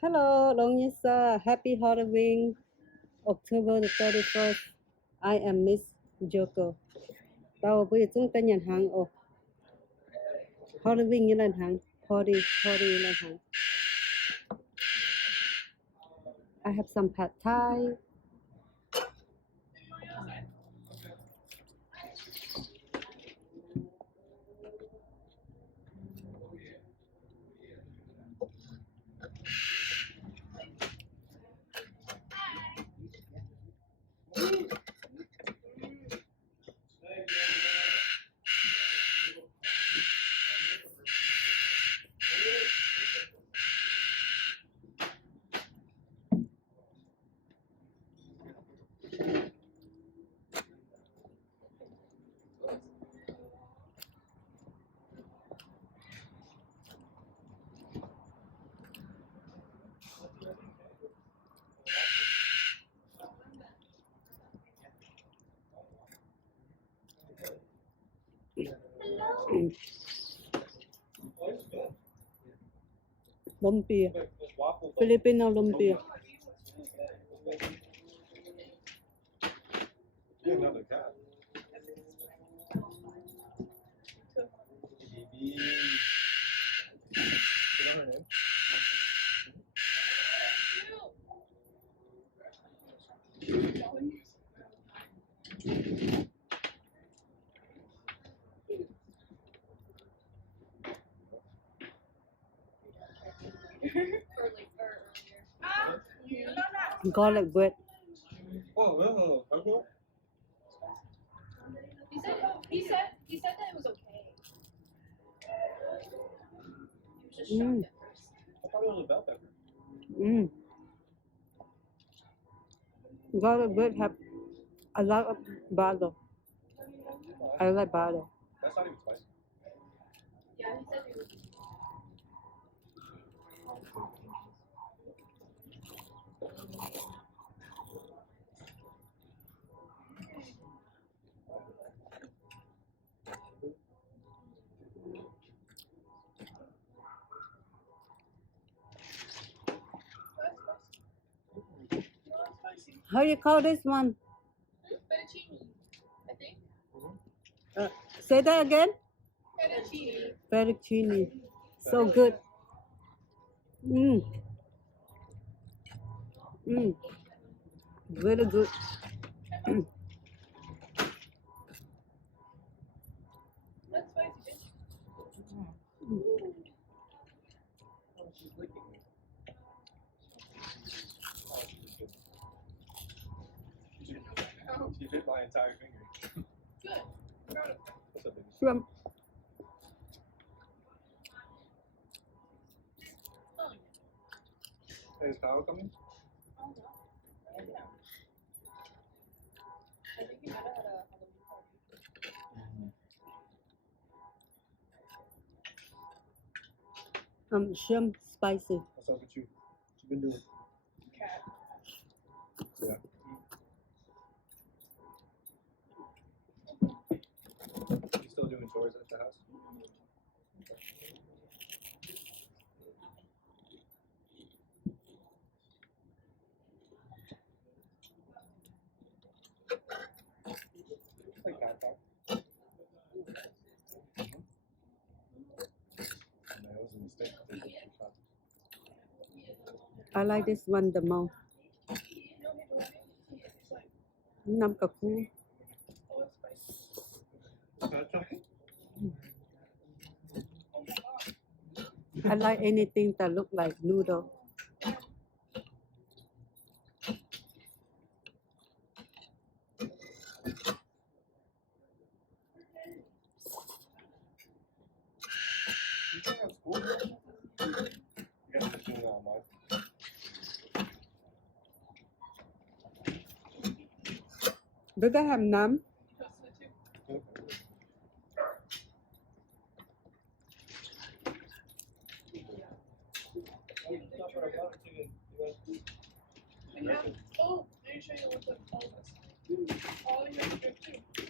Hello, Longisa. Happy Halloween, October the 31st. I am Miss Joko. Tao bây giờ chúng ta nhận hàng Halloween như lần hàng. Party như lần hàng. I have some pad thai. Lumpia. Filipino lumpia. Another cat. You know her name? Garlic bread. Oh, no. Okay. He said that it was okay. He was just shocked at first. I thought it was a bell pepper. Garlic bread have a lot of butter. I like butter. That's not even spicy. Yeah, he said it was. How you call this one? Fettuccine, I think. Say that again. Fettuccine. Fettuccine. So good. Very good. That's spicy. Oh, she's licking me. She bit my entire finger. Good. Proud of What's up, baby? Shrimp. Hey, is Kyle coming? Oh, no. Yeah. I think he might have had a Halloween party. Shrimp spicy. What's up with you? What you been doing? Cat. Yeah. You still doing chores at the house? Like cat talk. No, it was a mistake. I think it was I like this one the most. Nam cà phê. Oh, it's spicy. That's okay. I like anything that look like noodle. You still have school? You guys are doing it online. Do they have naan? Oh, let me show you what the all you have to drink too.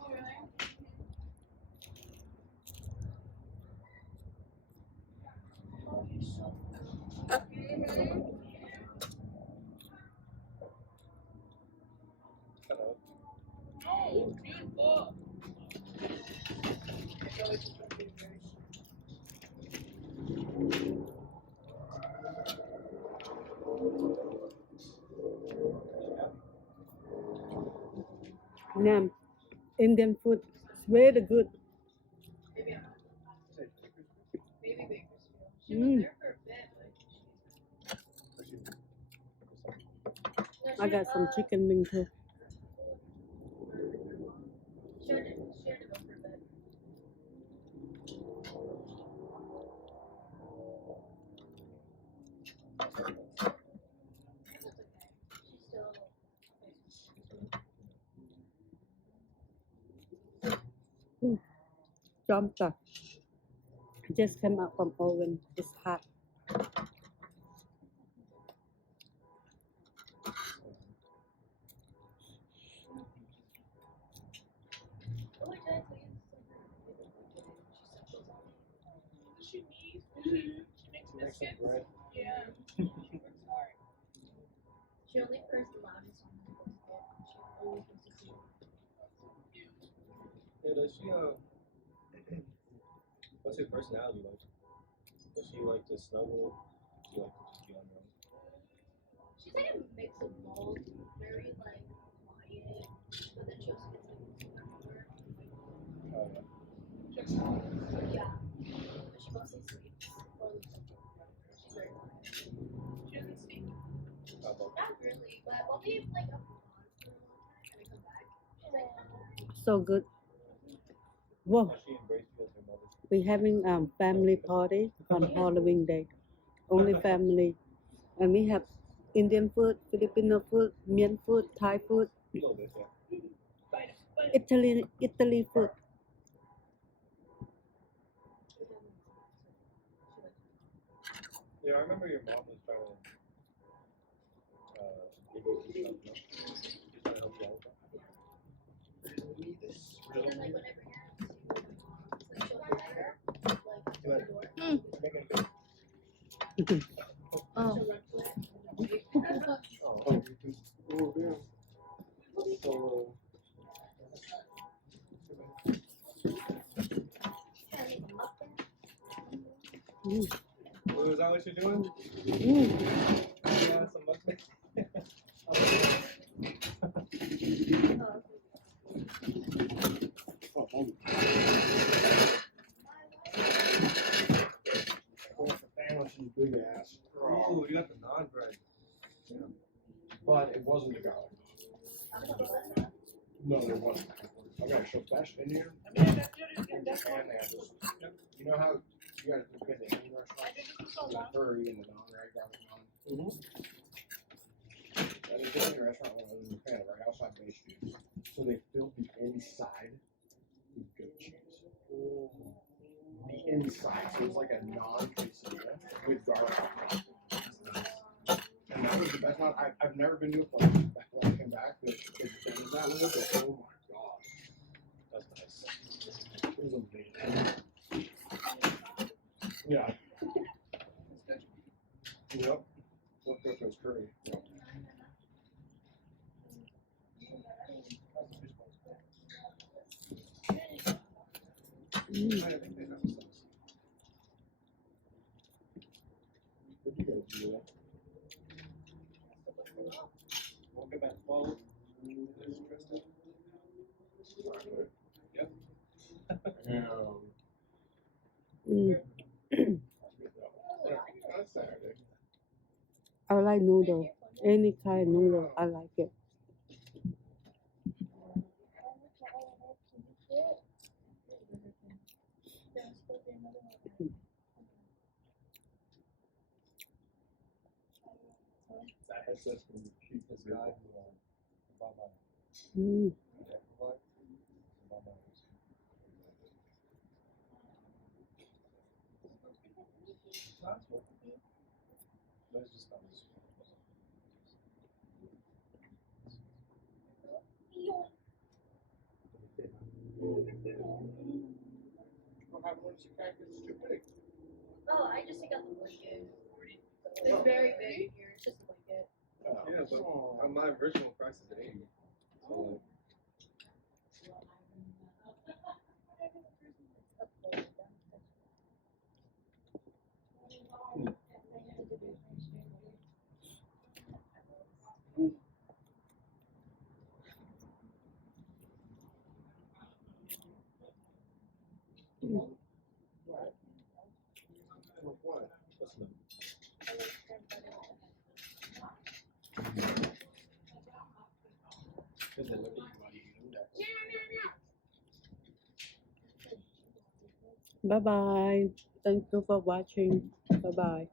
Oh, really? Oh, he's so good. Joey just went to be very Nam, Indian food is very good. maybe I'm maybe Bakersfield. She Mm. was there for a bit, but I got some chicken wing too. she had to go for a bit. That's okay. She's still Jomta. Just came out from oven. It's hot. oh, did I tell you she needs she makes Make some biscuits. bread. Yeah. She works hard. She only pressed the loudest on the biscuit. She always wants to see it. Yeah, does she what's her personality like? Does she like to snuggle? Does she like to just be on her own? She's like a mix of both. Very like quiet, but then she also gets like super over. Oh yeah. Just Yeah. But she mostly sleeps or looks at children. She's very quiet. she doesn't speak. How about Not really, but we'll be like up for a long time and then come back. She's like, So good. Whoa, does she embrace you as her mother? we having family party on Halloween day. Only family. And we have Indian food, Filipino food, Mian food, Thai food, A little bit, yeah. But Italy food. Yeah, I remember your mom was trying to give you some stuff, no? She's trying to help you out. and then like whenever you're like she'll have her like to the door. Making a Oh, She'll run to it. oh, oh, yeah. So mm, is that what you're doing? mm. Yeah, some mukbang. She's big ass. Oh, you got the naan bread. But it wasn't a garlic. No, there wasn't. I got Shofesh in here. I mean, that's And they have this. You know how you guys have been to any I restaurant? did this for so The long. curry and the naan, right? Garlic naan. And there's a restaurant when I was in Japan, right outside Bay Street. So they filled the inside with goat cheese. The inside, so it was like a non-quesadilla with garlic on top. And that was the best one. I've never been to a place back when I came back that did that with, but oh my god. That's nice. It was amazing. Yeah. Yep. What cook was curry? Yep. Mm. I think they have sauce. What do you guys do? Woke up at 12. Yep. Mm. That's Saturday. I like noodle. Any kind of noodle, I like it. That headset's from the cheapest guy who Baba. Mm. Yeah, Baba. Baba. That's what. Let's just stop this. What happened when you cactus is too big? Oh, I just took out the blanket. It's very big here. It's just a blanket. Yeah, but my original price is 80. So Bye bye. Thank you for watching. Bye bye.